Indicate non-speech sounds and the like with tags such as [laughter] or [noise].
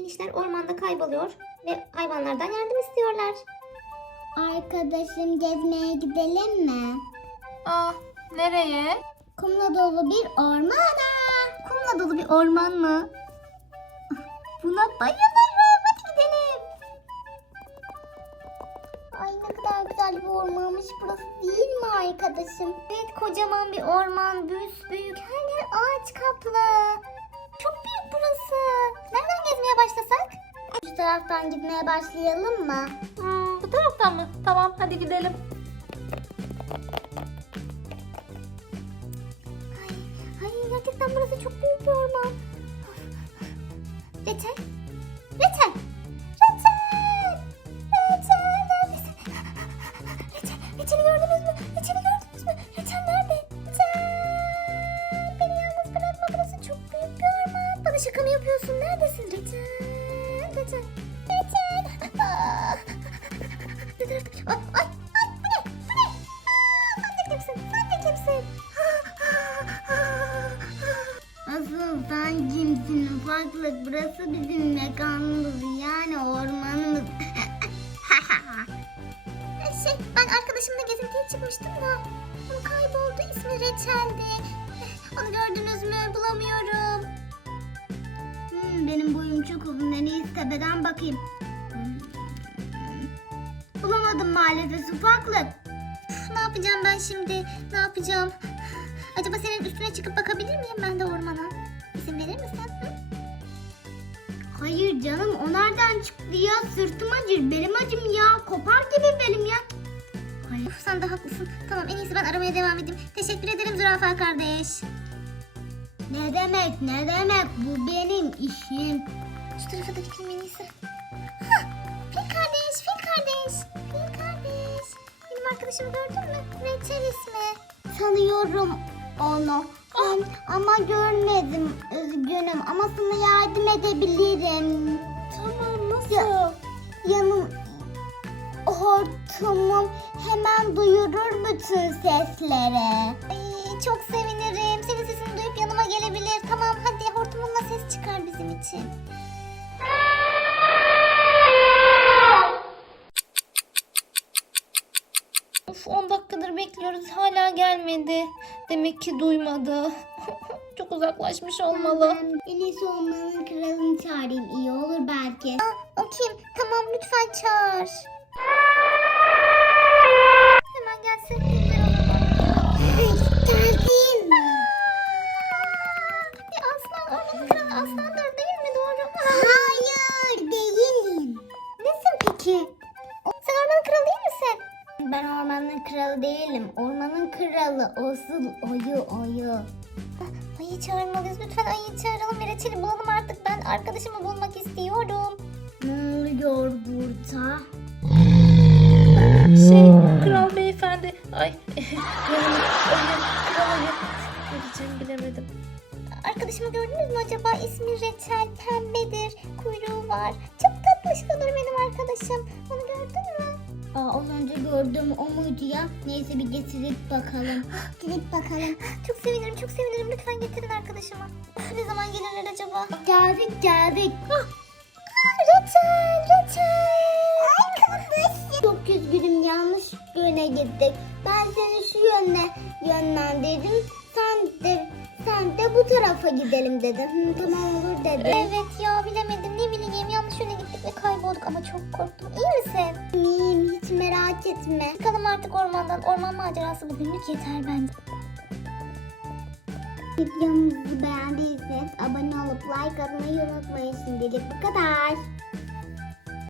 minişler ormanda kayboluyor ve hayvanlardan yardım istiyorlar. Arkadaşım gezmeye gidelim mi? Aa, nereye? Kumla dolu bir ormana. Kumla dolu bir orman mı? Buna bayılırım. Hadi gidelim. Ay ne kadar güzel bir ormanmış burası değil mi arkadaşım? Evet kocaman bir orman, büyük, her yer ağaç kaplı. Çok büyük burası. Nereden gezmeye başlasak? Şu taraftan gitmeye başlayalım mı? Hmm, bu taraftan mı? Tamam hadi gidelim. Ay, ay gerçekten burası çok büyük bir orman. Reçel? Reçel! Yapıyorsun? Neredesin Reçel? Reçel! Reçel! Ay, ay, bu ne? Bu ne? Sen de kimsin? Sen de kimsin? [laughs] Asıl sen kimsin ufaklık? Burası bizim mekanımız yani ormanımız. [laughs] Şey, ben arkadaşımla gezintiye çıkmıştım da. O kayboldu. İsmi Reçel'di. [laughs] Onu gördünüz mü? Bulamıyorum. Benim boyum çok uzun. En iyisi tepeden bakayım. Bulamadım maalesef ufaklık. Ne yapacağım ben şimdi? Ne yapacağım? Acaba senin üstüne çıkıp bakabilir miyim ben de ormana? İzin verir misin? Hı? Hayır canım o nereden çıktı ya? Sırtım acır. Benim acım ya. Kopar gibi benim ya. Hayır. Uf, sen de haklısın. Tamam en iyisi ben aramaya devam edeyim. Teşekkür ederim zürafa kardeş. Ne demek ne demek bu benim işim. Şu tarafa da gideyim en iyisi. Hah, fil kardeş, fil kardeş. Fil kardeş. Benim arkadaşımı gördün mü? Reçel ismi. Tanıyorum onu. Ben ama görmedim. Üzgünüm ama sana yardım edebilirim. Tamam nasıl? Ya- Yanım hortumum hemen duyurur bütün sesleri. Ay, çok sevinirim. Çıkar bizim için. Of 10 dakikadır bekliyoruz hala gelmedi. Demek ki duymadı. [laughs] Çok uzaklaşmış olmalı. En iyisi ormanın kralını çağırayım. İyi olur belki. O kim? Tamam lütfen çağır. Ben ormanın kralı değilim. Ormanın kralı asıl ayı ayı. Ayı çağırmalıyız. Lütfen ayıyı çağıralım reçeli bulalım artık. Ben arkadaşımı bulmak istiyorum. Ne oluyor burada? Şey kral beyefendi. Ay ayı ayı. Arkadaşımı gördünüz mü acaba? İsmi Reçel, pembedir, kuyruğu var. Çok tatlışkadır benim arkadaşım. Onu gördün mü? Aa, az önce gördüm o muydu ya? Neyse bir getirip bakalım. [gasps] Gidip bakalım. Çok sevinirim, çok sevinirim. Lütfen getirin arkadaşımı. Ne zaman gelirler acaba? Geldik geldik. Reçel, Reçel. Arkadaşım. Çok üzgünüm yanlış yöne gittik. Ben seni şu yöne yönlendirdim. Sen de sen de bu tarafa gidelim dedin. Hı, tamam olur dedi. Evet ya bilemedim. Ne bileyim yanlış yöne gittik ve kaybolduk ama çok korktum. İyi misin? İyiyim merak etme. Çıkalım artık ormandan. Orman macerası bugünlük yeter bence. Videomuzu beğendiyseniz abone olup like atmayı unutmayın. Şimdilik bu kadar.